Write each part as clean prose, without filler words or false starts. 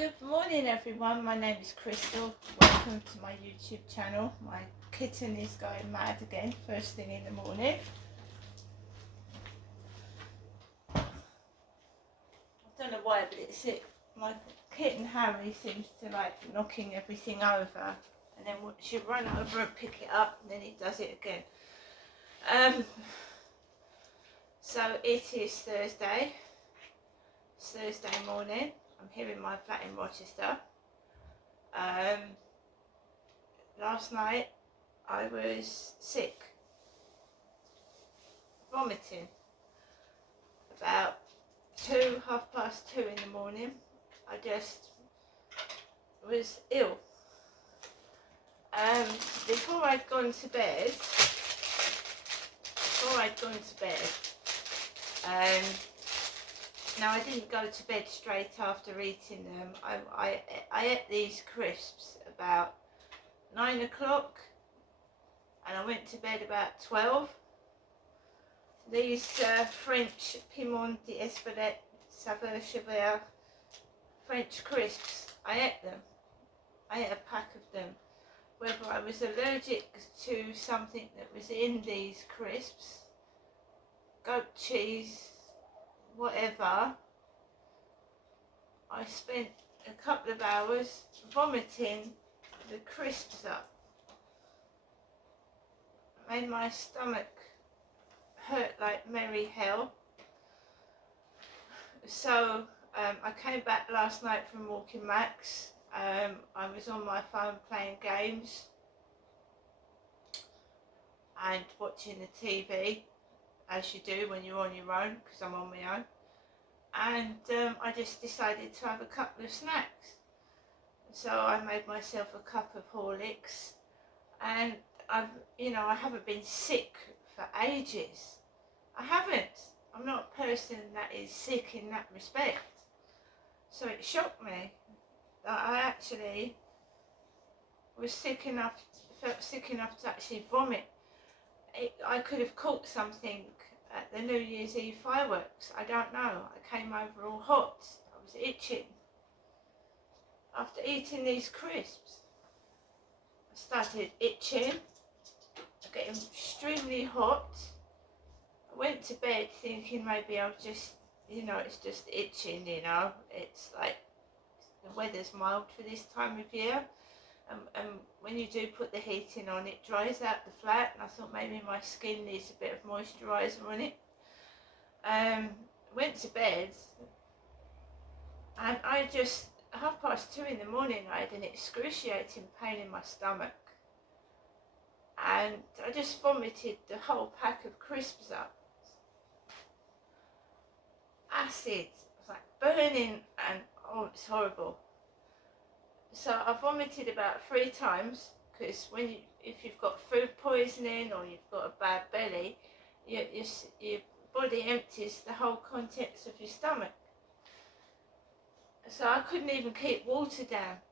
Good morning everyone, my name is Crystal. Welcome to my YouTube channel. My kitten is going mad again first thing in the morning. I don't know why, but it's it. My kitten Harry seems to like knocking everything over, and then she'll run over and pick it up, and then he does it again. So it is Thursday. It's Thursday morning. I'm here in my flat in Rochester. Last night I was sick, vomiting. About 2:30 in the morning, I just was ill. Before I'd gone to bed, now I didn't go to bed straight after eating them. I ate these crisps about 9 o'clock and I went to bed about 12. These French Piment d'Espelette Saveur Chevalier French crisps, I ate them. I ate a pack of them. Whether I was allergic to something that was in these crisps, goat cheese, whatever, I spent a couple of hours vomiting the crisps up. It made my stomach hurt like merry hell. So I came back last night from walking Max. I was on my phone playing games and watching the TV, as you do when you're on your own, because I'm on my own. And I just decided to have a couple of snacks. So I made myself a cup of Horlicks, and I haven't been sick for ages. I haven't. I'm not a person that is sick in that respect. So it shocked me that I actually was felt sick enough to actually vomit. I could have caught something at the New Year's Eve fireworks. I don't know. I came over all hot. I was itching. After eating these crisps, I started itching, getting extremely hot. I went to bed thinking maybe I'll just, it's just itching, It's like the weather's mild for this time of year. And when you do put the heating on, it dries out the flat, and I thought maybe my skin needs a bit of moisturiser on it. Went to bed, and I just, 2:30 in the morning, I had an excruciating pain in my stomach, and I just vomited the whole pack of crisps up. Acid, it was like burning, and it's horrible. So I vomited about 3 times, because if you've got food poisoning or you've got a bad belly, your body empties the whole contents of your stomach. So I couldn't even keep water down.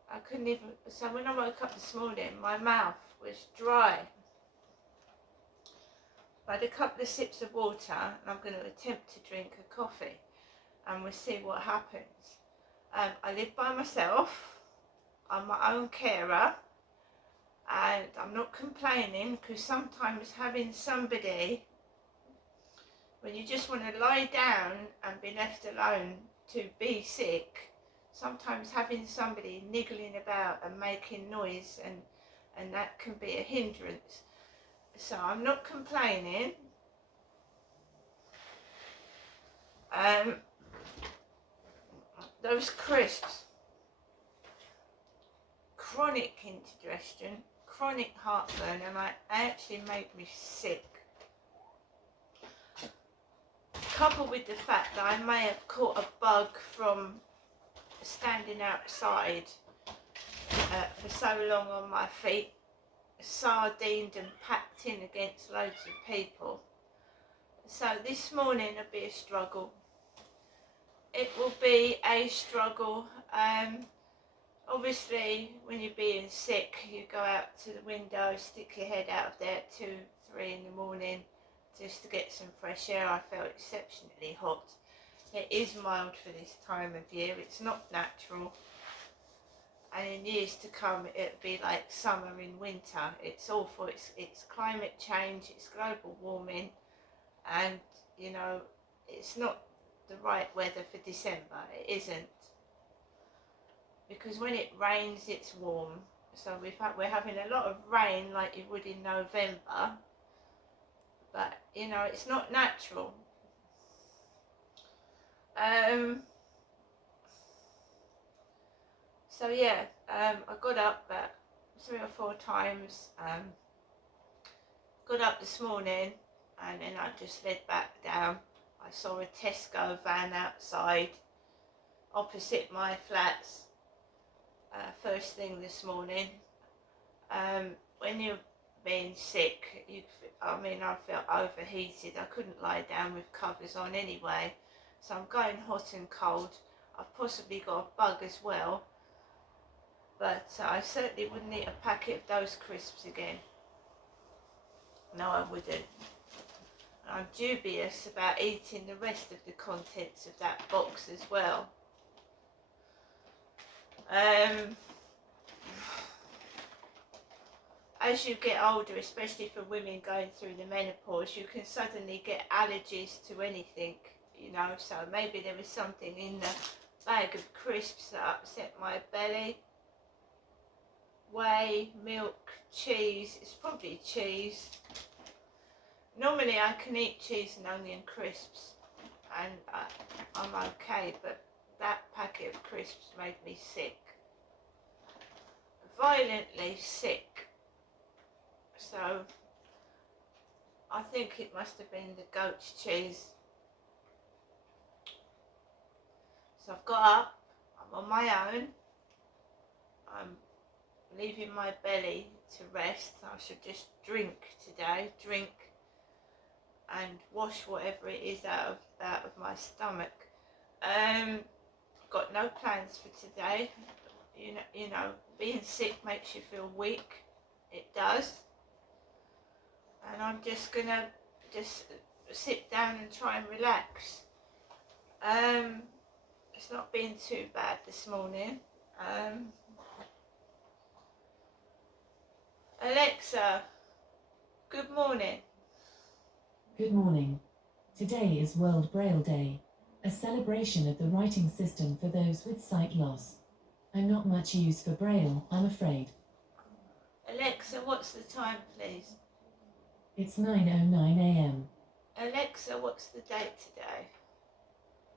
So when I woke up this morning, my mouth was dry. I had a couple of sips of water, and I'm going to attempt to drink a coffee, and we'll see what happens. I live by myself. I'm my own carer, and I'm not complaining, because sometimes having somebody, when you just want to lie down and be left alone to be sick, sometimes having somebody niggling about and making noise, and that can be a hindrance. So I'm not complaining. Those crisps, chronic indigestion, chronic heartburn, and it actually made me sick. Coupled with the fact that I may have caught a bug from standing outside for so long on my feet, sardined and packed in against loads of people. So this morning will be a struggle. It will be a struggle. Obviously, when you're being sick, you go out to the window, stick your head out of there at 2, 3 in the morning just to get some fresh air. I felt exceptionally hot. It is mild for this time of year. It's not natural. and in years to come it'll be like summer in winter. It's awful. It's climate change, it's global warming, and you know, it's not the right weather for December. It isn't, because when it rains it's warm. So we're having a lot of rain like you would in November, but you know, it's not natural. So yeah, I got up about 3 or 4 times. Got up this morning and then I just slid back down. I saw a Tesco van outside opposite my flats first thing this morning. When you're being sick, I felt overheated. I couldn't lie down with covers on anyway. So I'm going hot and cold. I've possibly got a bug as well. But I certainly wouldn't eat a packet of those crisps again. No, I wouldn't. I'm dubious about eating the rest of the contents of that box as well. As you get older, especially for women going through the menopause, you can suddenly get allergies to anything, you know, so maybe there was something in the bag of crisps that upset my belly. Whey, milk, cheese, it's probably cheese. Normally I can eat cheese and onion crisps and I'm okay, but that packet of crisps made me sick. Violently sick. So I think it must have been the goat's cheese. So I've got up, I'm on my own, I'm leaving my belly to rest. I should just drink today, and wash whatever it is out of my stomach. Got no plans for today. You know, being sick makes you feel weak. It does. And I'm just gonna sit down and try and relax. It's not been too bad this morning. Alexa, good morning. Good morning. Today is World Braille Day, a celebration of the writing system for those with sight loss. I'm not much use for Braille, I'm afraid. Alexa, what's the time, please? It's 9:09 a.m. Alexa, what's the date today?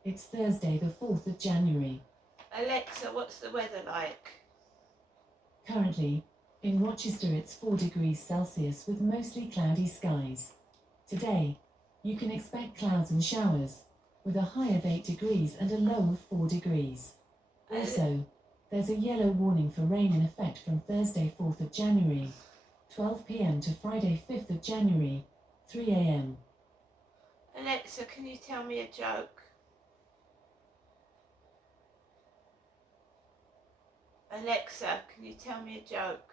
It's Thursday the 4th of January. Alexa, what's the weather like? Currently, in Rochester it's 4 degrees Celsius with mostly cloudy skies. Today, you can expect clouds and showers, with a high of 8 degrees and a low of 4 degrees. Also, there's a yellow warning for rain in effect from Thursday 4th of January, 12 p.m. to Friday 5th of January, 3 a.m. Alexa, can you tell me a joke? Alexa, can you tell me a joke?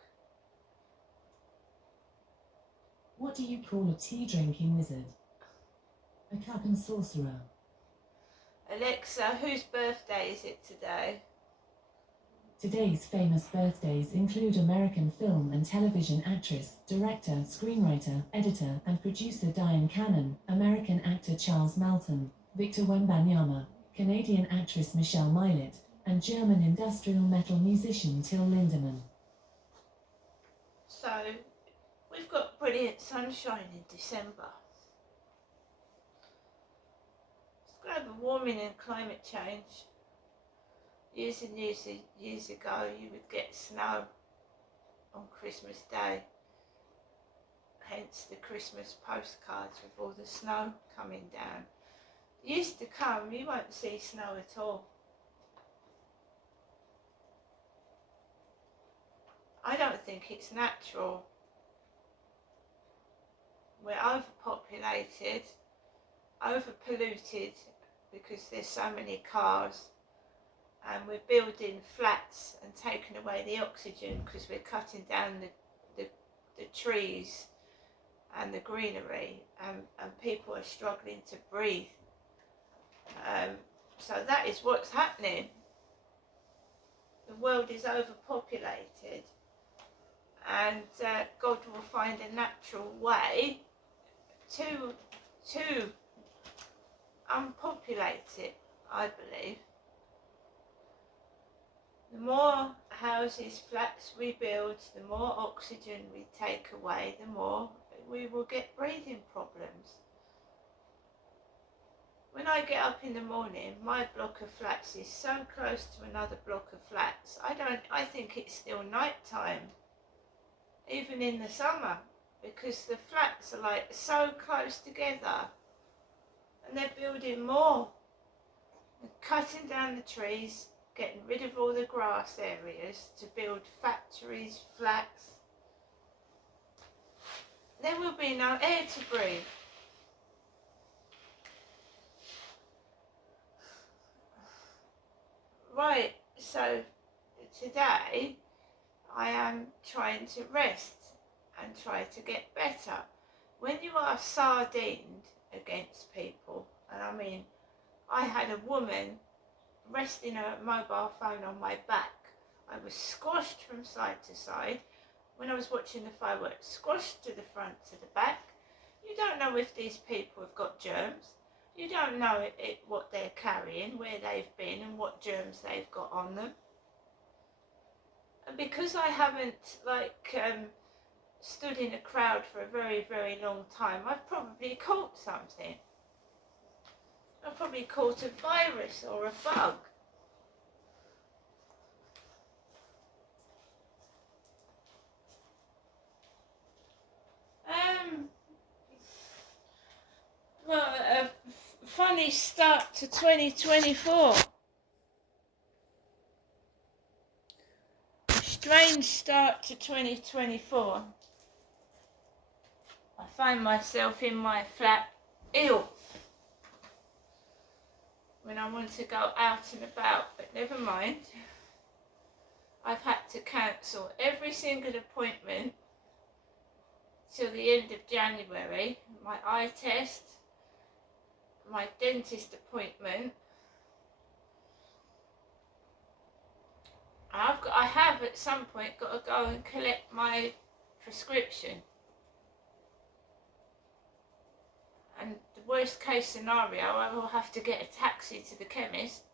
What do you call a tea-drinking wizard? A cup and sorcerer. Alexa, whose birthday is it today? Today's famous birthdays include American film and television actress, director, screenwriter, editor, and producer Diane Cannon, American actor Charles Melton, Victor Wembanyama, Canadian actress Michelle Milett, and German industrial metal musician Till Lindemann. So, we've got brilliant sunshine in December. It's global warming and climate change. Years and years ago, you would get snow on Christmas Day. Hence the Christmas postcards with all the snow coming down. Years to come, you won't see snow at all. I don't think it's natural. We're overpopulated, overpolluted because there's so many cars, and we're building flats and taking away the oxygen because we're cutting down the trees and the greenery, and people are struggling to breathe. So that is what's happening. the world is overpopulated, and God will find a natural way to unpopulate it, I believe. The more houses, flats we build, the more oxygen we take away, the more we will get breathing problems. When I get up in the morning, my block of flats is so close to another block of flats, I think it's still night time, even in the summer, because the flats are like so close together, and they're building more, and cutting down the trees, getting rid of all the grass areas to build factories, flats. There will be no air to breathe. Right, so today I am trying to rest and try to get better. When you are sardined against people, and I mean, I had a woman resting her mobile phone on my back. I was squashed from side to side when I was watching the fireworks, squashed to the front, to the back. You don't know if these people have got germs. You don't know what they're carrying, where they've been and what germs they've got on them. And because I haven't stood in a crowd for a very, very long time, I've probably caught something. I've probably caught a virus or a bug. Well, a funny start to 2024. Strange start to 2024. I find myself in my flat ill when I want to go out and about, but never mind. I've had to cancel every single appointment till the end of January. My eye test, my dentist appointment. I have at some point got to go and collect my prescription. And the worst case scenario, I will have to get a taxi to the chemist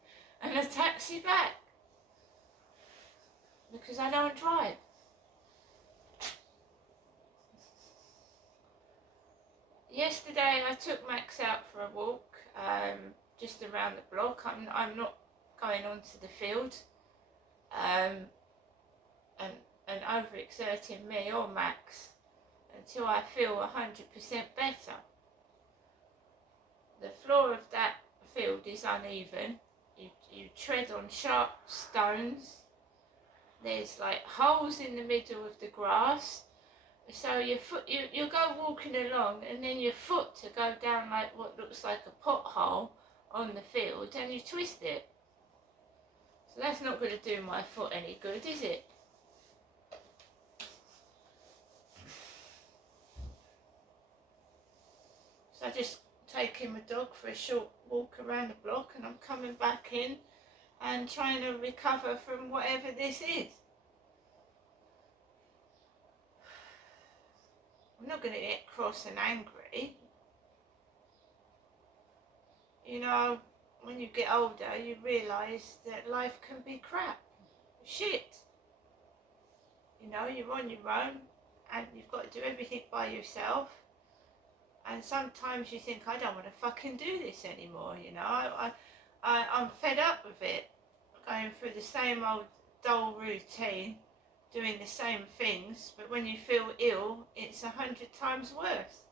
and a taxi back, because I don't drive. Yesterday I took Max out for a walk, just around the block. I'm not going onto the field, and overexerting me or Max until I feel 100% better. The floor of that field is uneven. You tread on sharp stones. There's like holes in the middle of the grass. So your foot, you go walking along, and then your foot to go down like what looks like a pothole on the field, and you twist it. So that's not going to do my foot any good, is it? So I just taking my dog for a short walk around the block, and I'm coming back in and trying to recover from whatever this is. I'm not going to get cross and angry. You know, when you get older, you realise that life can be crap. Shit. You know, you're on your own and you've got to do everything by yourself. And sometimes you think, I don't want to fucking do this anymore, you know. I'm fed up with it. Going through the same old dull routine, doing the same things, but when you feel ill, it's 100 times worse.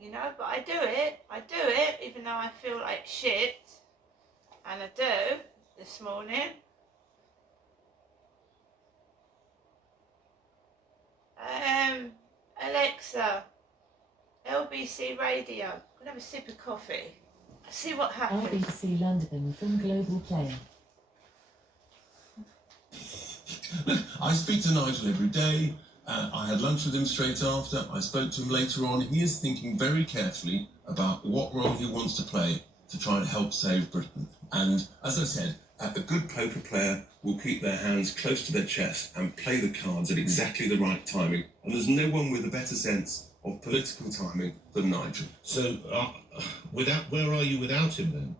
You know, but I do it, even though I feel like shit. And I do, this morning. Alexa, LBC Radio. I'm gonna have a sip of coffee. See what happens. RBC London from Global Play. Look, I speak to Nigel every day. I had lunch with him straight after. I spoke to him later on. He is thinking very carefully about what role he wants to play to try and help save Britain. And as I said, A good poker player will keep their hands close to their chest and play the cards at exactly the right timing. And there's no one with a better sense of political timing than Nigel. So, where are you without him then?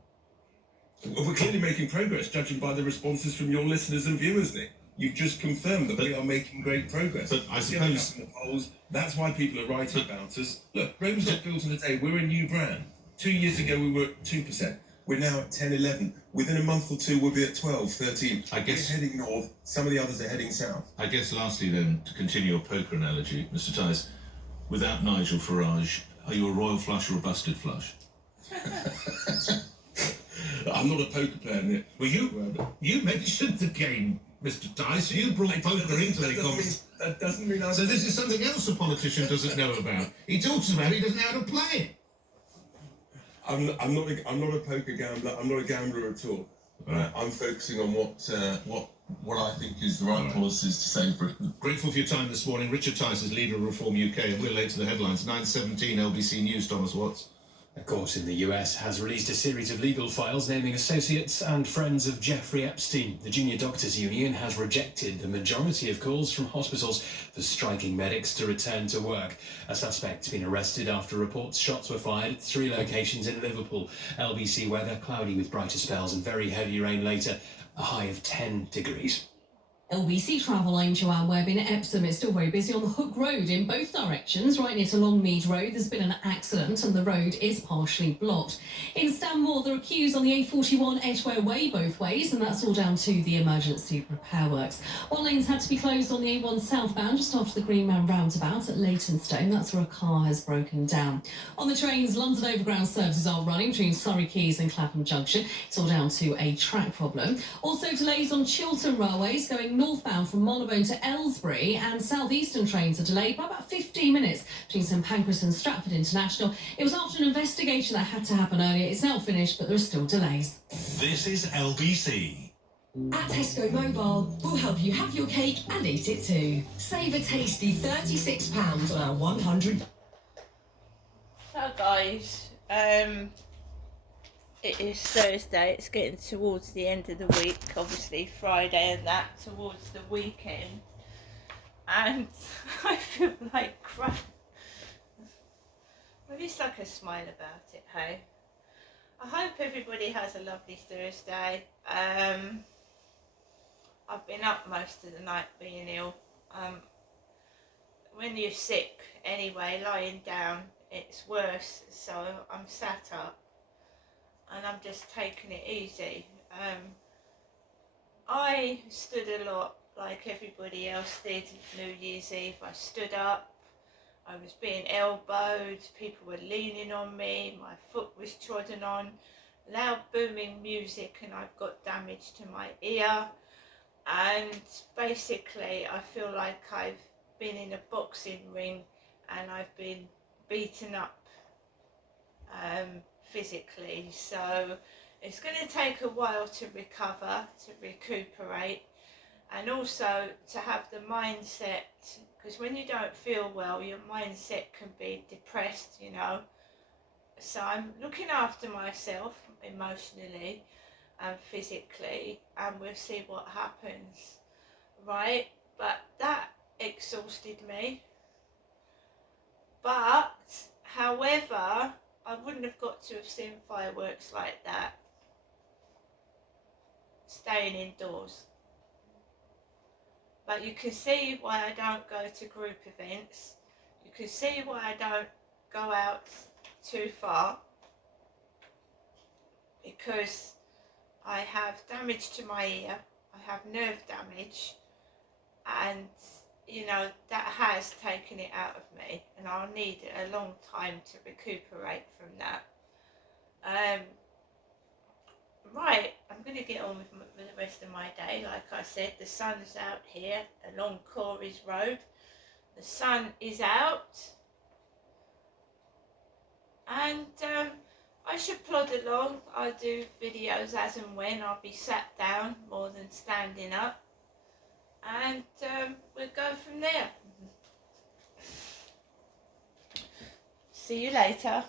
Well, we're clearly making progress, judging by the responses from your listeners and viewers, Nick. You've just confirmed that we are making great progress. But I suppose in the polls, that's why people are writing about us. Look, Rome's not built in a day. We're a new brand. 2 years ago, we were at 2%. We're now at 10, 11. Within a month or two, we'll be at 12, 13. I guess we're heading north. Some of the others are heading south. I guess lastly then, to continue your poker analogy, Mr. Tice, without Nigel Farage, are you a royal flush or a busted flush? I'm not a poker player, Nick. Well, you mentioned the game, Mr. Tice. You brought poker into the conversation. That doesn't mean I'm... So this is something else a politician doesn't know about. He talks about it, he doesn't know how to play it. I'm not a poker gambler. I'm not a gambler at all. I'm focusing on what I think is the right policies to save Britain. Grateful for your time this morning. Richard Tice is leader of Reform UK, and we're late to the headlines. 9:17 LBC News. Thomas Watts. A court in the US has released a series of legal files naming associates and friends of Jeffrey Epstein. The Junior Doctors Union has rejected the majority of calls from hospitals for striking medics to return to work. A suspect's been arrested after reports shots were fired at 3 locations in Liverpool. LBC weather, cloudy with brighter spells and very heavy rain later, a high of 10 degrees. LBC Travel, I'm Joanne Webb in Epsom. It's still very busy on the Hook Road in both directions. Right near to Longmead Road, there's been an accident and the road is partially blocked. In Stanmore, there are queues on the A41 Edgware Way both ways, and that's all down to the emergency repair works. One lane's had to be closed on the A1 southbound just after the Greenman roundabout at Leytonstone. That's where a car has broken down. On the trains, London Overground services are running between Surrey Quays and Clapham Junction. It's all down to a track problem. Also delays on Chiltern Railways going northbound from Marylebone to Aylesbury, and southeastern trains are delayed by about 15 minutes between St Pancras and Stratford International. It was after an investigation that had to happen earlier. It's now finished, but there are still delays. This is LBC. At Tesco Mobile, we'll help you have your cake and eat it too. Save a tasty £36 on our 100. So guys, it is Thursday. It's getting towards the end of the week, obviously Friday and that, towards the weekend, and I feel like crap. At least I can smile about it, hey. I hope everybody has a lovely Thursday. I've been up most of the night being ill. When you're sick anyway, lying down, it's worse, so I'm sat up and I'm just taking it easy. I stood a lot like everybody else did New Year's Eve. I stood up, I was being elbowed, people were leaning on me, my foot was trodden on, loud booming music, and I've got damage to my ear, and basically I feel like I've been in a boxing ring and I've been beaten up physically, so it's going to take a while to recover, to recuperate, and also to have the mindset, because when you don't feel well, your mindset can be depressed, you know. So I'm looking after myself emotionally and physically, and we'll see what happens, right? But that exhausted me. But however, I wouldn't have got to have seen fireworks like that staying indoors. But you can see why I don't go to group events. You can see why I don't go out too far, because I have damage to my ear, I have nerve damage, and you know, that has taken it out of me, and I'll need a long time to recuperate from that. Right, I'm going to get on with the rest of my day. Like I said, the sun's out here along Corey's Road. The sun is out, and I should plod along. I'll do videos as and when. I'll be sat down more than standing up, and we'll go from there. See you later.